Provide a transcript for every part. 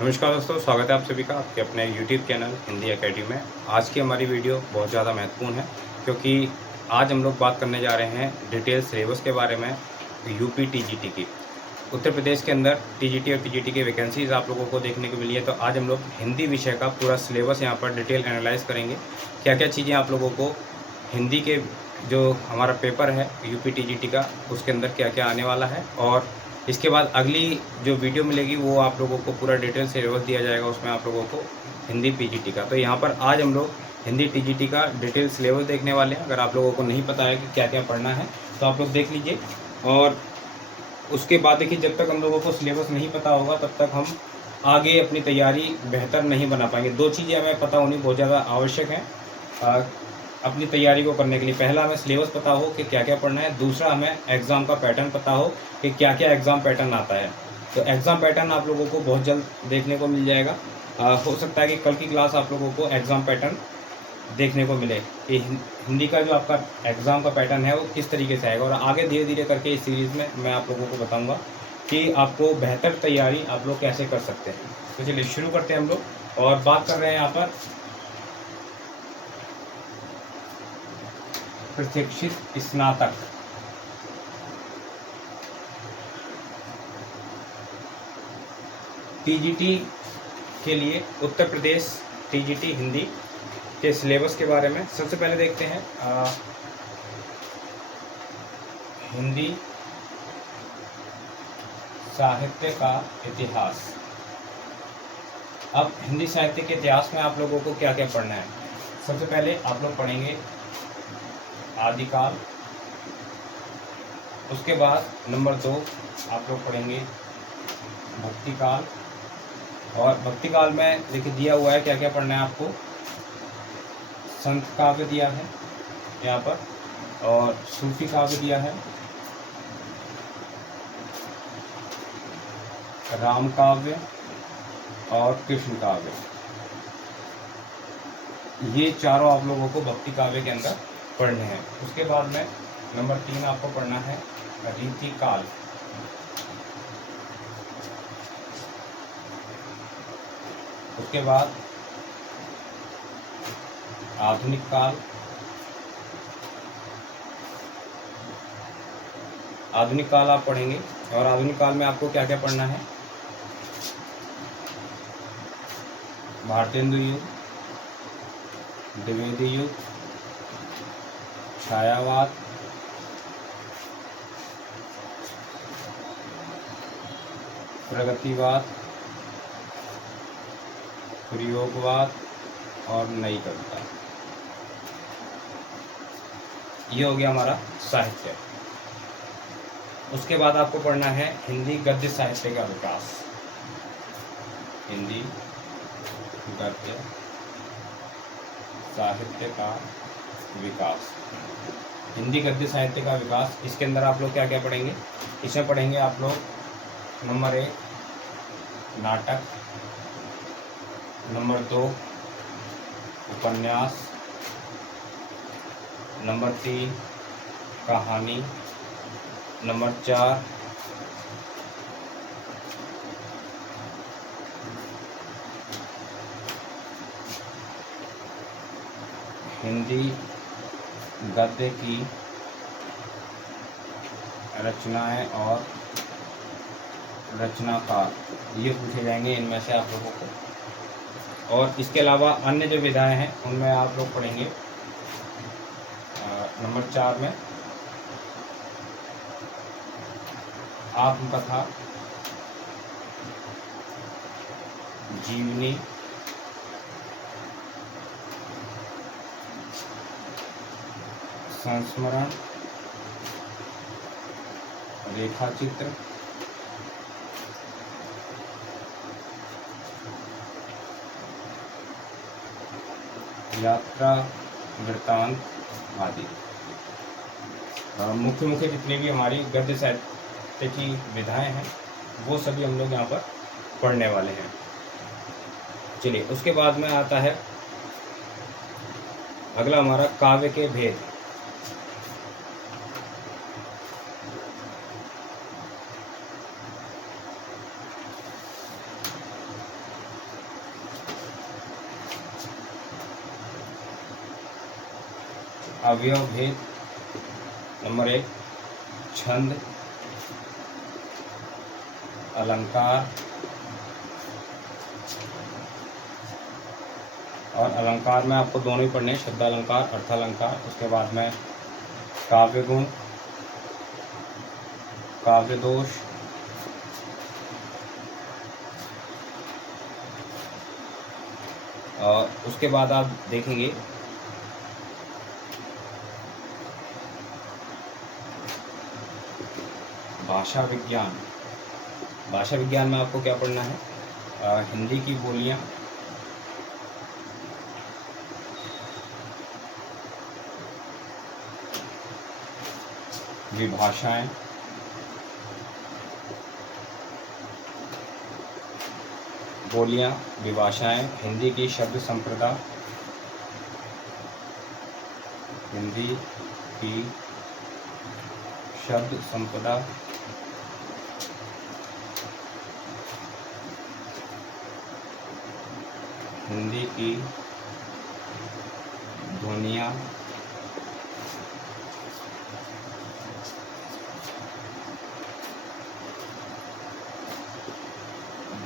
नमस्कार दोस्तों, स्वागत है आप सभी का आपके अपने यूट्यूब चैनल हिंदी एकेडमी में। आज की हमारी वीडियो बहुत ज़्यादा महत्वपूर्ण है क्योंकि आज हम लोग बात करने जा रहे हैं डिटेल सिलेबस के बारे में। यूपी टीजीटी की उत्तर प्रदेश के अंदर टीजीटी और टीजीटी की वैकेंसीज आप लोगों को देखने को मिली है। तो आज हम लोग हिंदी विषय का पूरा सिलेबस यहाँ पर डिटेल एनालाइज करेंगे। क्या क्या चीज़ें आप लोगों को हिंदी के जो हमारा पेपर है यूपी टीजीटी का, उसके अंदर क्या क्या आने वाला है, और इसके बाद अगली जो वीडियो मिलेगी वो आप लोगों को पूरा डिटेल सिलेबस दिया जाएगा, उसमें आप लोगों को हिंदी पीजीटी का। तो यहाँ पर आज हम लोग हिंदी टीजीटी का डिटेल सिलेबस देखने वाले हैं। अगर आप लोगों को नहीं पता है कि क्या क्या पढ़ना है तो आप लोग देख लीजिए, और उसके बाद देखिए जब तक हम लोगों को सिलेबस नहीं पता होगा तब तक हम आगे अपनी तैयारी बेहतर नहीं बना पाएंगे। दो चीज़ें हमें पता होनी बहुत ज़्यादा आवश्यक है अपनी तैयारी को करने के लिए। पहला, हमें सिलेबस पता हो कि क्या क्या पढ़ना है। दूसरा, हमें एग्ज़ाम का पैटर्न पता हो कि क्या क्या एग्ज़ाम पैटर्न आता है। तो एग्ज़ाम पैटर्न आप लोगों को बहुत जल्द देखने को मिल जाएगा। हो सकता है कि कल की क्लास आप लोगों को एग्ज़ाम पैटर्न देखने को मिले कि हिंदी का जो आपका एग्ज़ाम का पैटर्न है वो किस तरीके से आएगा। और आगे धीरे धीरे करके इस सीरीज़ में मैं आप लोगों को बताऊँगा कि आपको बेहतर तैयारी आप लोग कैसे कर सकते हैं। तो चलिए शुरू करते हैं हम लोग, और बात कर रहे हैं यहाँ पर प्रशिक्षित स्नातक। टीजीटी के लिए उत्तर प्रदेश टीजीटी हिंदी के सिलेबस के बारे में सबसे पहले देखते हैं। हिंदी साहित्य का इतिहास। अब हिंदी साहित्य के इतिहास में आप लोगों को क्या क्या पढ़ना है। सबसे पहले आप लोग पढ़ेंगे आदिकाल। उसके बाद नंबर 2 आप लोग पढ़ेंगे भक्तिकाल। और भक्तिकाल में देखिए दिया हुआ है क्या क्या पढ़ना है आपको। संत काव्य दिया है यहाँ पर, और सूफी काव्य दिया है, राम काव्य और कृष्ण काव्य। ये चारों आप लोगों को भक्ति काव्य के अंदर पढ़ने हैं। उसके बाद में नंबर 3 आपको पढ़ना है रीतिकाल। उसके बाद आधुनिक काल। आधुनिक काल आप पढ़ेंगे, और आधुनिक काल में आपको क्या क्या पढ़ना है। भारतेंदु युग, द्विवेदी युग, छायावाद, प्रगतिवाद, प्रयोगवाद और नई कविता। ये हो गया हमारा साहित्य। उसके बाद आपको पढ़ना है हिंदी गद्य साहित्य का विकास। हिंदी गद्य साहित्य का विकास। हिंदी गद्य साहित्य का विकास, इसके अंदर आप लोग क्या क्या पढ़ेंगे। इसमें पढ़ेंगे आप लोग नंबर 1 नाटक, नंबर 2 उपन्यास, नंबर 3 कहानी, नंबर 4 हिंदी गद्य की रचनाएं और रचनाकार, ये पूछे जाएंगे इनमें से आप लोगों को। और इसके अलावा अन्य जो विधाएं हैं उनमें आप लोग पढ़ेंगे नंबर 4 में आत्मकथा, जीवनी, संस्मरण, रेखाचित्र, यात्रा वृत्तांत आदि। मुख्य मुख्य जितनी भी हमारी गद्य साहित्य की विधाएं हैं वो सभी हम लोग यहाँ पर पढ़ने वाले हैं। चलिए उसके बाद में आता है अगला हमारा काव्य के भेद। अवयव भेद। नंबर 1 छंद, अलंकार और अलंकार में आपको दोनों ही पढ़ने हैं, शब्दालंकार, अर्थालंकार। उसके बाद में काव्य गुण, काव्य दोष, और उसके बाद आप देखेंगे भाषा विज्ञान। भाषा विज्ञान में आपको क्या पढ़ना है? हिंदी की बोलियां, विभाषाएं, बोलियां, विभाषाएं, हिंदी की शब्द संपदा, हिंदी की शब्द संपदा, हिंदी की ध्वनियाँ,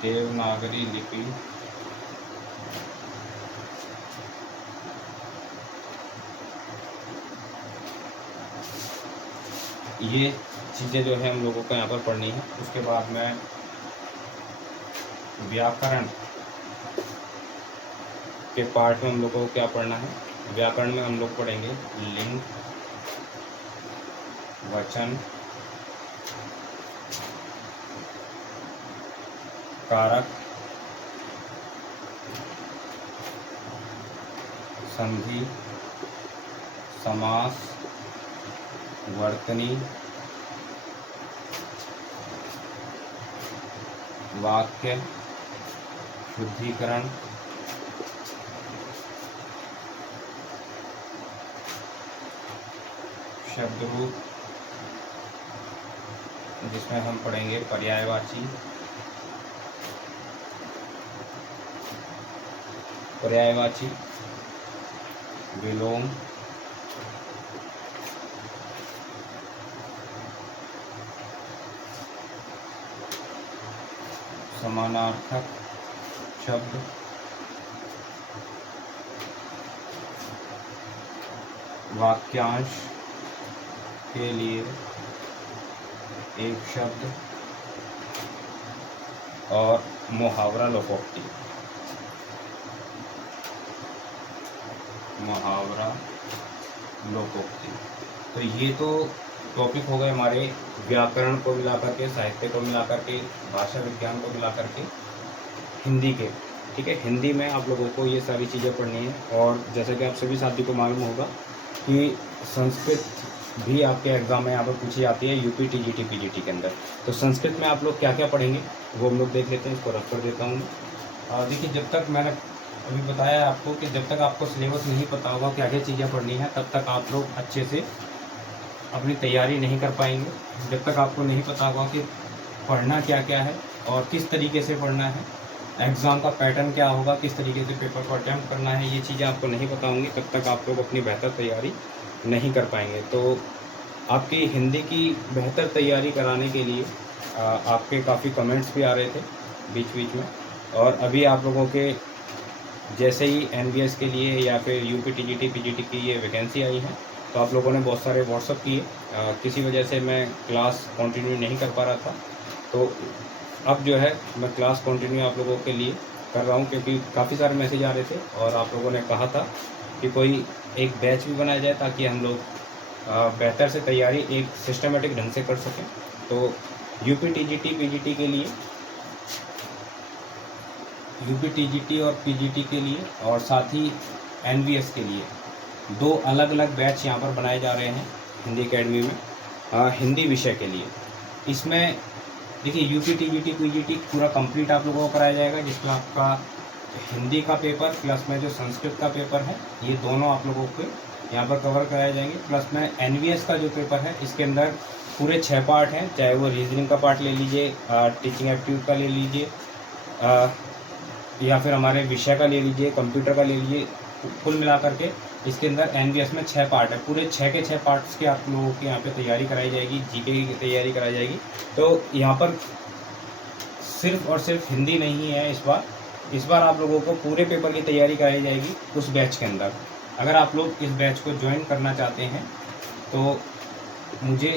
देवनागरी लिपि, ये चीज़ें जो है हम लोगों को यहाँ पर पढ़नी है। उसके बाद में व्याकरण के पार्ट में हम लोगों को क्या पढ़ना है? व्याकरण में हम लोग पढ़ेंगे लिंग, वचन, कारक, संधि, समास, वर्तनी, वाक्य, शुद्धिकरण, शब्द रूप, जिसमें हम पढ़ेंगे पर्यायवाची, पर्यायवाची, विलोम, समानार्थक शब्द, वाक्यांश के लिए एक शब्द और मुहावरा लोकोक्ति, मुहावरा लोकोक्ति। तो ये तो टॉपिक हो गए हमारे व्याकरण को मिलाकर के, साहित्य को मिलाकर के, भाषा विज्ञान को मिलाकर के, हिंदी के। ठीक है, हिंदी में आप लोगों को ये सारी चीज़ें पढ़नी है। और जैसे कि आप सभी साथियों को मालूम होगा कि संस्कृत भी आपके एग्ज़ाम में यहाँ पर पूछी जाती है यूपी टीजीटी पीजीटी के अंदर। तो संस्कृत में आप लोग क्या क्या पढ़ेंगे वो हम लोग देख लेते हैं। इसको रख कर देता हूँ। देखिए, जब तक मैंने अभी बताया आपको कि जब तक आपको सिलेबस नहीं पता होगा क्या क्या चीज़ें पढ़नी है, तब तक आप लोग अच्छे से अपनी तैयारी नहीं कर पाएंगे। जब तक आपको नहीं पता होगा कि पढ़ना क्या क्या है और किस तरीके से पढ़ना है, एग्ज़ाम का पैटर्न क्या होगा, किस तरीके से पेपर को अटैम्प्ट करना है, ये चीज़ें आपको नहीं पता होंगी, तब तक आप लोग अपनी बेहतर तैयारी नहीं कर पाएंगे। तो आपकी हिंदी की बेहतर तैयारी कराने के लिए आपके काफ़ी कमेंट्स भी आ रहे थे बीच बीच में। और अभी आप लोगों के जैसे ही एनबीएस के लिए या फिर यूपी टीजीटी पीजीटी की ये वैकेंसी आई है, तो आप लोगों ने बहुत सारे व्हाट्सअप किए। किसी वजह से मैं क्लास कंटिन्यू नहीं कर पा रहा था, तो अब जो है मैं क्लास कंटिन्यू आप लोगों के लिए कर रहा हूँ, क्योंकि काफ़ी सारे मैसेज आ रहे थे और आप लोगों ने कहा था कि कोई एक बैच भी बनाया जाए ताकि हम लोग बेहतर से तैयारी एक सिस्टमेटिक ढंग से कर सकें। तो यूपी टीजीटी पीजीटी के लिए, यूपी टीजीटी और पीजीटी के लिए, और साथ ही एनवीएस के लिए दो अलग अलग बैच यहाँ पर बनाए जा रहे हैं हिंदी एकेडमी में, हिंदी विषय के लिए। इसमें देखिए, यूपी टीजीटी पीजीटी पूरा कंप्लीट आप लोगों को कराया जाएगा, जिसमें आपका हिंदी का पेपर प्लस में जो संस्कृत का पेपर है, ये दोनों आप लोगों को यहाँ पर कवर कराए जाएंगे। प्लस में एनवीएस का जो पेपर है, इसके अंदर पूरे 6 पार्ट हैं, चाहे वो रीजनिंग का पार्ट ले लीजिए, टीचिंग एप्टीट्यूड का ले लीजिए, या फिर हमारे विषय का ले लीजिए, कंप्यूटर का ले लीजिए, कुल मिला करके इसके अंदर एनवीएस में 6 पार्ट है, पूरे 6 के 6 पार्ट्स की आप लोगों की यहाँ पे तैयारी कराई जाएगी, जीके की तैयारी कराई जाएगी। तो यहाँ पर सिर्फ और सिर्फ हिंदी नहीं है इस बार आप लोगों को पूरे पेपर की तैयारी कराई जाएगी उस बैच के अंदर। अगर आप लोग इस बैच को ज्वाइन करना चाहते हैं तो मुझे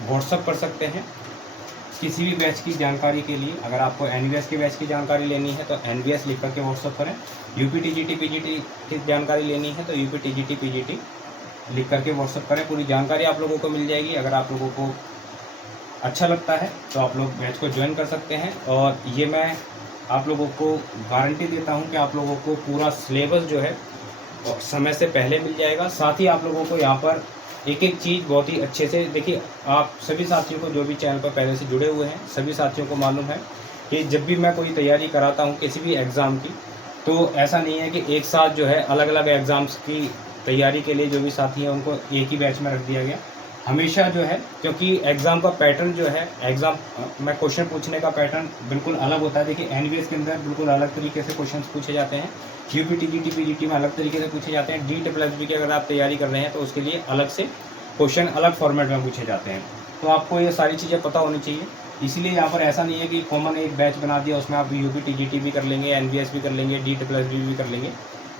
व्हाट्सअप कर सकते हैं किसी भी बैच की जानकारी के लिए। अगर आपको एनवीएस के बैच की जानकारी लेनी है तो एनवीएस लिख करके व्हाट्सअप करें, यूपी टीजीटी पीजीटी की जानकारी लेनी है तो यूपी टीजीटी पीजीटी लिख करके व्हाट्सअप करें, पूरी जानकारी आप लोगों को मिल जाएगी। अगर आप लोगों को अच्छा लगता है तो आप लोग बैच को ज्वाइन कर सकते हैं। और ये मैं आप लोगों को गारंटी देता हूँ कि आप लोगों को पूरा सिलेबस जो है समय से पहले मिल जाएगा। साथ ही आप लोगों को यहाँ पर एक एक चीज़ बहुत ही अच्छे से, देखिए आप सभी साथियों को जो भी चैनल पर पहले से जुड़े हुए हैं सभी साथियों को मालूम है कि जब भी मैं कोई तैयारी कराता हूँ किसी भी एग्ज़ाम की, तो ऐसा नहीं है कि एक साथ जो है अलग अलग एग्ज़ाम्स की तैयारी के लिए जो भी साथी हैं उनको एक ही बैच में रख दिया गया। हमेशा जो है, क्योंकि एग्ज़ाम का पैटर्न जो है, एग्ज़ाम में क्वेश्चन पूछने का पैटर्न बिल्कुल अलग होता है। देखिए एनवीएस के अंदर बिल्कुल अलग तरीके से क्वेश्चन पूछे जाते हैं, यूपी टीजीटी पीजीटी में अलग तरीके से पूछे जाते हैं, DSSB की अगर आप तैयारी कर रहे हैं तो उसके लिए अलग से क्वेश्चन अलग फॉर्मेट में पूछे जाते हैं। तो आपको ये सारी चीज़ें पता होनी चाहिए। इसलिए यहाँ पर ऐसा नहीं है कि कॉमन एक बैच बना दिया उसमें आप यूपी टीजीटी भी कर लेंगे, एनवीएस भी कर लेंगे, DSSB भी कर लेंगे।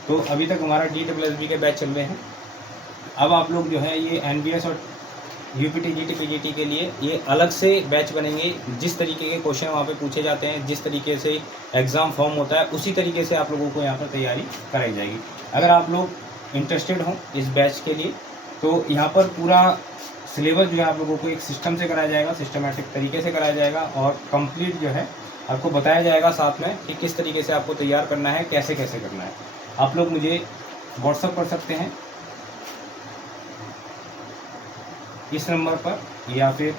तो अभी तक हमारा DSSB के बैच चल रहे हैं। अब आप लोग जो है ये एनवीएस और यूपी टीजीटी पीजीटी के लिए ये अलग से बैच बनेंगे। जिस तरीके के क्वेश्चन वहाँ पे पूछे जाते हैं, जिस तरीके से एग्ज़ाम फॉर्म होता है, उसी तरीके से आप लोगों को यहाँ पर तैयारी कराई जाएगी। अगर आप लोग इंटरेस्टेड हों इस बैच के लिए तो यहाँ पर पूरा सिलेबस जो है आप लोगों को एक सिस्टम से कराया जाएगा, सिस्टमेटिक तरीके से कराया जाएगा और कंप्लीट जो है आपको बताया जाएगा साथ में कि किस तरीके से आपको तैयार करना है, कैसे कैसे करना है। आप लोग मुझे व्हाट्सअप कर सकते हैं इस नंबर पर, या फिर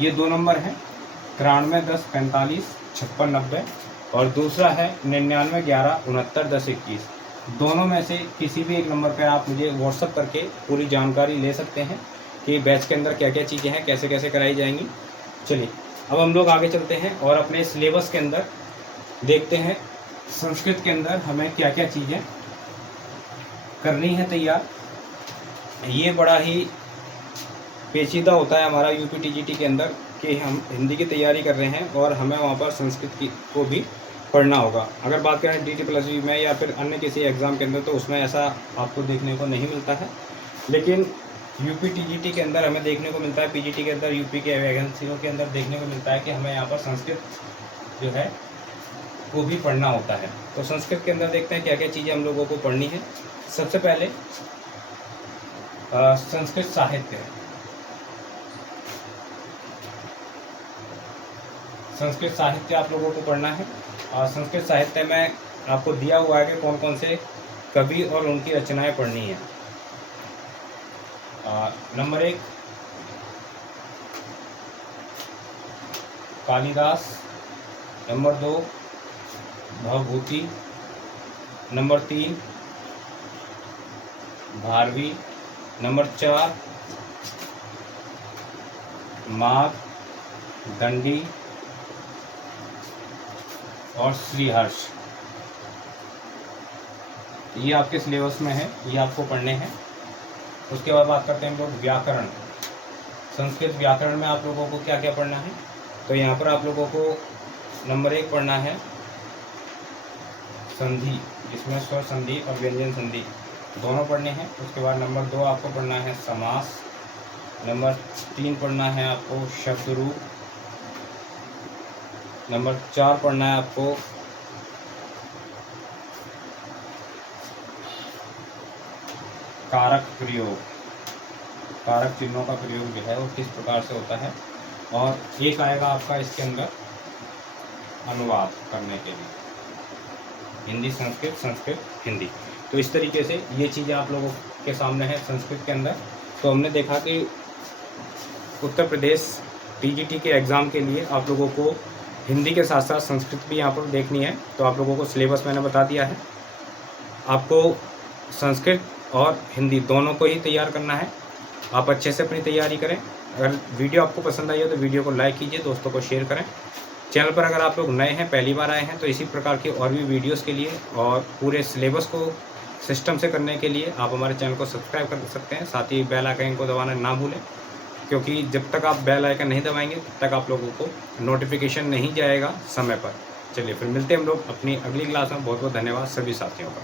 ये 2 नंबर हैं 93 10 45 56 90 और दूसरा है 99 11 69 10 21। दोनों में से किसी भी एक नंबर पर आप मुझे व्हाट्सअप करके पूरी जानकारी ले सकते हैं कि बैच के अंदर क्या क्या चीज़ें हैं, कैसे कैसे कराई जाएंगी। चलिए अब हम लोग आगे चलते हैं और अपने सिलेबस के अंदर देखते हैं संस्कृत के अंदर हमें क्या क्या चीज़ें करनी है तैयार। ये बड़ा ही पेचीदा होता है हमारा यूपी टीजीटी के अंदर कि हम हिंदी की तैयारी कर रहे हैं और हमें वहाँ पर संस्कृत की को भी पढ़ना होगा। अगर बात करें DSSB में या फिर अन्य किसी एग्ज़ाम के अंदर तो उसमें ऐसा आपको देखने को नहीं मिलता है, लेकिन यूपी टीजीटी के अंदर हमें देखने को मिलता है, पीजीटी के अंदर, यूपी के वैकेंसियों के अंदर देखने को मिलता है कि हमें यहाँ पर संस्कृत जो है वो भी पढ़ना होता है। तो संस्कृत के अंदर देखते हैं क्या क्या चीज़ें हम लोगों को पढ़नी है। सबसे पहले संस्कृत साहित्य। संस्कृत साहित्य आप लोगों को पढ़ना है और संस्कृत साहित्य में आपको दिया हुआ है कि कौन कौन से कवि और उनकी रचनाएं पढ़नी है। Number 1 Kalidas, number 2 Bhavabhuti, number 3 Bharvi, number 4 माघ, दंडी और श्रीहर्ष। ये आपके सिलेबस में है, ये आपको पढ़ने हैं। उसके बाद बात करते हैं हम लोग व्याकरण। संस्कृत व्याकरण में आप लोगों को क्या क्या पढ़ना है, तो यहाँ पर आप लोगों को नंबर 1 पढ़ना है संधि, जिसमें स्वर संधि और व्यंजन संधि दोनों पढ़ने हैं। उसके बाद नंबर 2 आपको पढ़ना है समास, नंबर 3 पढ़ना है आपको शब्द रूप, नंबर 4 पढ़ना है आपको कारक प्रयोग, कारक चिन्हों का प्रयोग जो है वो किस प्रकार से होता है। और एक आएगा आपका इसके अंदर अनुवाद करने के लिए, हिंदी संस्कृत, संस्कृत हिंदी। तो इस तरीके से ये चीज़ें आप लोगों के सामने है संस्कृत के अंदर। तो हमने देखा कि उत्तर प्रदेश टीजीटी के एग्ज़ाम के लिए आप लोगों को हिंदी के साथ साथ संस्कृत भी यहाँ पर देखनी है। तो आप लोगों को सिलेबस मैंने बता दिया है, आपको संस्कृत और हिंदी दोनों को ही तैयार करना है। आप अच्छे से अपनी तैयारी करें। अगर वीडियो आपको पसंद आई हो तो वीडियो को लाइक कीजिए, दोस्तों को शेयर करें चैनल पर अगर आप लोग नए हैं, पहली बार आए हैं, तो इसी प्रकार की और भी वीडियोस के लिए और पूरे सिलेबस को सिस्टम से करने के लिए आप हमारे चैनल को सब्सक्राइब कर सकते हैं। साथ ही बेल आइकन को दबाना ना भूलें, क्योंकि जब तक आप बेल आइकन नहीं दबाएंगे तब तक आप लोगों को नोटिफिकेशन नहीं जाएगा समय पर। चलिए फिर मिलते हैं हम लोग अपनी अगली क्लास में। बहुत बहुत धन्यवाद सभी साथियों का।